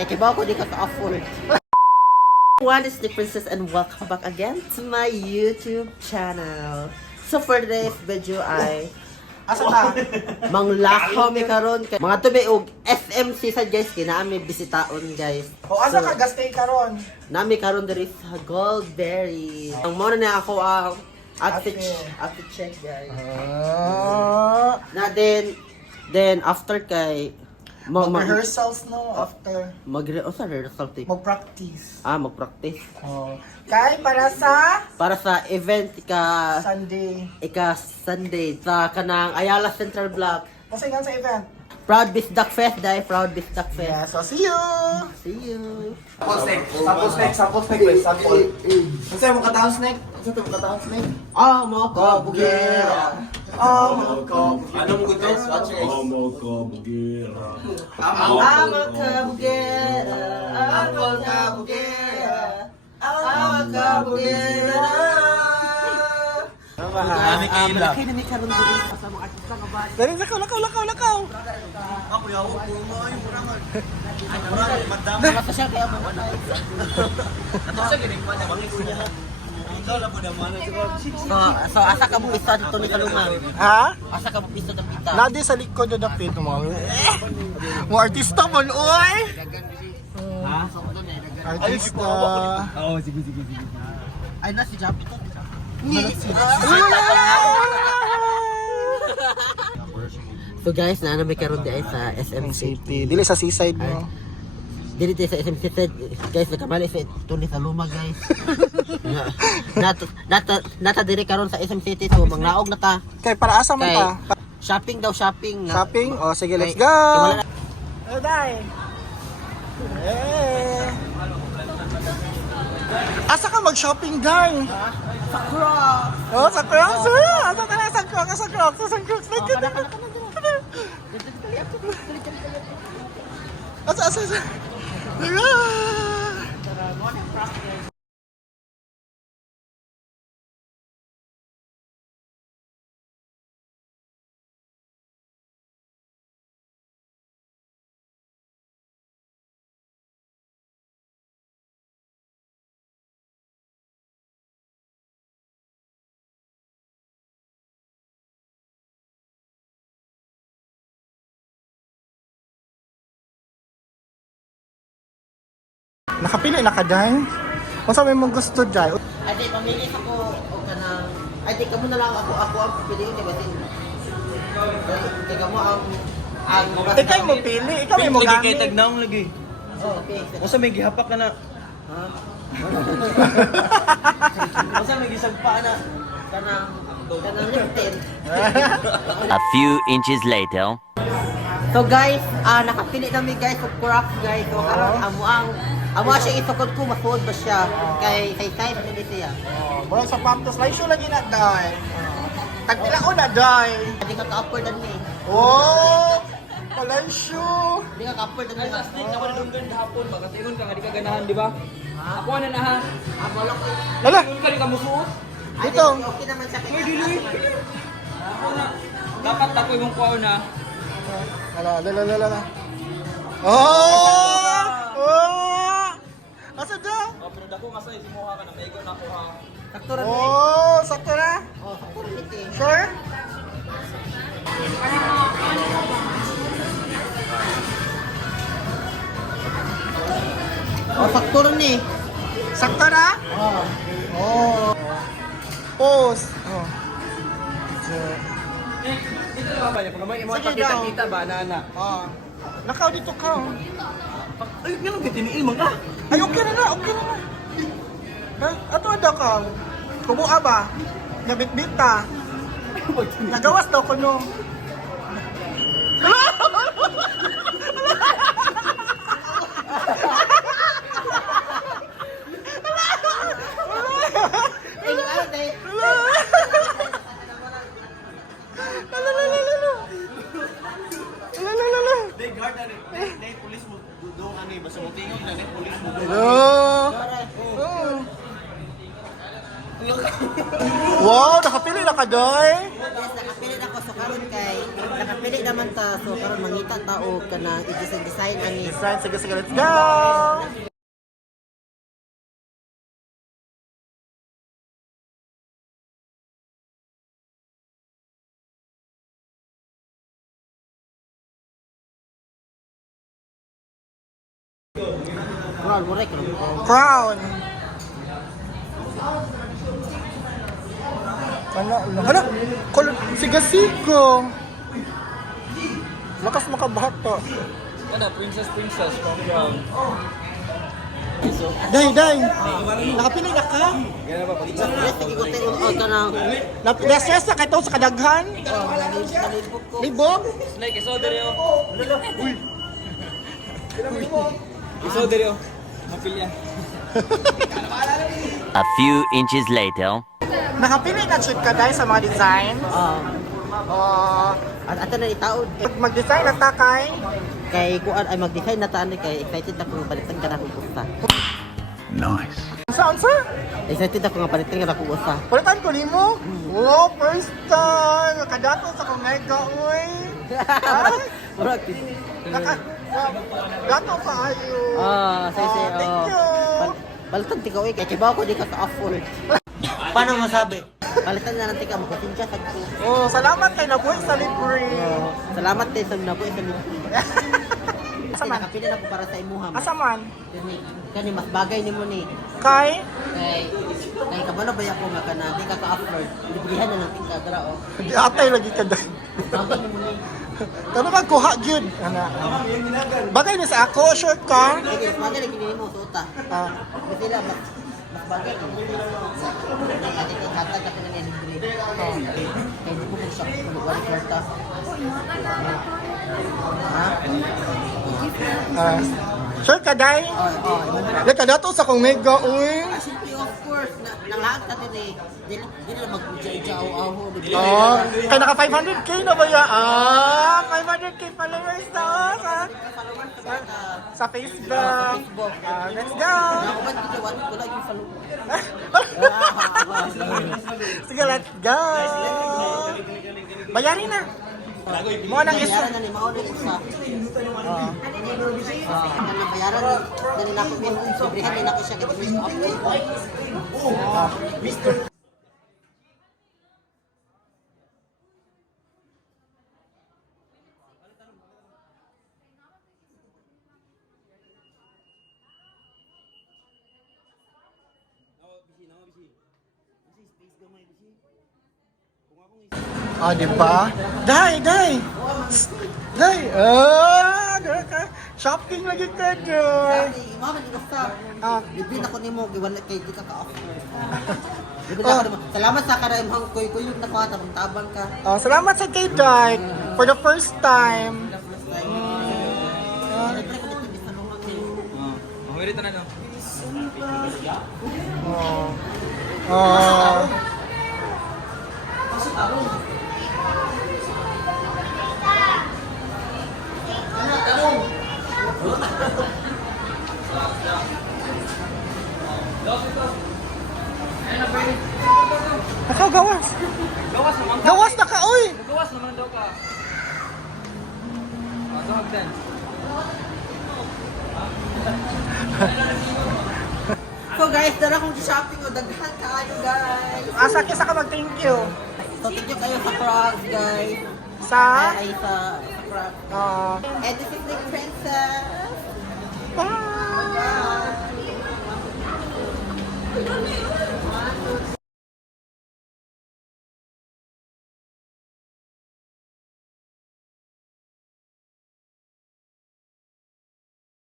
Kibaw ko di ka ka-afford. One is the princess and welcome back again to my YouTube channel. So for today's video ay Asa na? manglakaw mi karon kay mga tubig og FMC sa guys kinaami bisitaon guys. O asa ka gastay karon? Nami karon diri sa Goldberry. Ang mo na ako ang outfit check guys. Na then after kay Mag-rehearsals no after. Mag-rehearsal Mag-practice. mag-practice. Oh. Kay para sa event Sunday. Sunday sa kanang Ayala Central Block. Kasi nga sa event. Proud Bisdak Fest dai, Proud Bisdak Fest. Yeah, so see you. See you. Sample snack, please. Sample. Kasi mo katawang snack. Kasi mo katawang snack. Mo kabugera. Oh, Anong gutos? Amo ko bugira. Amo kabugera. Amo kabugera. Amo kabugera. Malaki na may karon diri sa mga artista nga ba? Dari lakaw. Ako yaw ko mo ay murangan. Basta siya kaya mo ano. Ato sa gining man bangis niya. Ikaw na po naman So asa ka mo pista dito ni Kalumang? Ha? Asa ka mo pista sa pita? Nadi sa likod na dapit mo. Mo artista man oy. Ha? Artista. Oo, sige. Ay na si Japi to. So guys, na may karon di ay sa SM City. Dili sa seaside mo. Dili tayo sa SM City. Guys, nakamali sa Tony sa Luma guys. Nata diri karon sa SM City so manglaog na ta. Kay para asa man Kay ta? shopping daw shopping. Shopping? O sige, let's Kay- go! kay wala na- Day! Asa ka mag-shopping, Day? Sa Crocs. Oh, sa Crocs! Asa ka na sa Crocs? Sa Crocs! Sa Crocs! Asa? Nakapili na ka, Day? Kung saan mo gusto, Day? Ay di pamili ako og kanang ay di kamo na lang ako ang pipiliin kay batin. Kay kamo ang Ikaw mo pili, ikaw mo Lagi kay gamit. tagnaong lagi. Oh, okay. Usa may gihapak ka na. Ha? Usa may gisagpa na. Kanang LinkedIn. A few inches later. So guys, nakapili kami guys of Crocs guys. So karon amo siya isukod ko masuod ba siya kay size ni siya. Oh, mula sa Pamtos, slide show lagi na, Day. Tagpila ko na, Day. Hindi ka ka-upward ni. Oh! Palay show! Hindi ka ka-upward ni. Plastic na man dunggan hapon magatingon ka di ka ganahan di ba? Ako na ha. Bolok. Lala! Kun ka di ka musuot. Dito. Okay naman siya kay. Ako na. Dapat ako imong kuha na. Lala. Oh! Oh! Asa daw? Pero dako nga sa isimuha ka na maigo na ko ha. Sakto ra ni. Oh! Sakto na? Oh, sakto ra ni. Sure? Oh, sakto ra ni. Sakto na? Oh. Oh! Pause! Oh. Ito na ba niya? Kung may Sige, pakita-kita ba na na? Oh. Nakaw dito ka. Ay, nga lang gitiniil mo ka. Ay, okay na. Ha? Ato ada ka. Kumuha ba? Nabitbit ta. Nagawas daw ko no. Ay, ano dai? Day guard na rin. Day police mo. Doon ka ni. Basta mo tingog na. Day police mo. Hello. Wow, nakapili na ka, Doy. Yes, nakapili na ko so karon karon kay nakapili naman ta so karon mangita ta og kanang i-design ani. Design, sige, sige, let's go! Crown mo rek no. Crown! Hala, siga-sigo! Lakas makabata. Ano, princess from Crown. Day! Nakapili na ka? Ganyan ba pag Sige ko tayo og kanang Nastress na kayo sa kadaghan? nalibog ko. Libog? Snake, isoder yun. Uy! Isoder yun. Mapilya. A few inches later. Nakapili na chip ka dahil sa mga design? At ato na itaod. Mag-design na takay? Kay kuan ay mag-design na taan kay excited ako nga balitan ka na kung usa. Saan, sir? Excited ako nga balitan ka na kung usa. Palitan ko nimo? Oh, first time! Nakadato sa kong mega, uy! Murag Dato pa ayo! say Thank you! Balitan tikaw kay kibaw ko di ka ka-afford. Paano masabi? Balitan na lang tika magkatin ka sagko. Oh, salamat kay Naboy sa libre! Salamat din sa nabuhi sa libre. Kasi Asaman? nakapili na ko para sa imuha. Asaman? Kani mas bagay nimo ni. Kay? Kay kabalo ba ako nga kana di ka ka-afford. Librihan na lang tika dara o. Di atay lagi ka dahil. Bagay nimo ni. Ano ba kuha gyud? Ana. Bagay ni sa ako, sure ka? Sige, mas bagay lagi nimo suota. Ah, Kasi lang mas bagay nimo. Kaya kata ka na ni libre. Kaya di mo ko siya magwali kwarta. Ha? sure ka dai? Leka dato sa kong mega, uy! Siyempre, of course, nanglahat ka din eh. Di na mag-jaw-aho. Oh, kaya naka 500k na ba ya? 500k followers na ha? Sa Facebook. Let's go! Sige, let's go! Bayarin na! Mo nang isa. Bayaran na ni Mao na isa. Bayaran na ni nako min librihan ni nako siya kay first update. Ah, di ba? Dai! Dai! Dai ka. Shopping lagi ka, Dai. Mama ni basta. Libre na ko nimo giwala kay di ka ka-offer. Salamat sa kada imong kuy-kuyog na ko tabang tabang ka. Oh, salamat sa kay Dai for the first time. Libre ko dito sa luwag ni. Mahuli ito na no. Oh. Nakaw gawas. Gawas naman. Gawas na ka, uy. Gawas naman daw ka. Asa hagdan? So guys, dara kong shopping o daghan kaayo guys. Asa kisa ka mag-thank you. So thank you kayo sa Prague guys. Sa? Ay sa Prague. And this is the princess. Bye. Bye.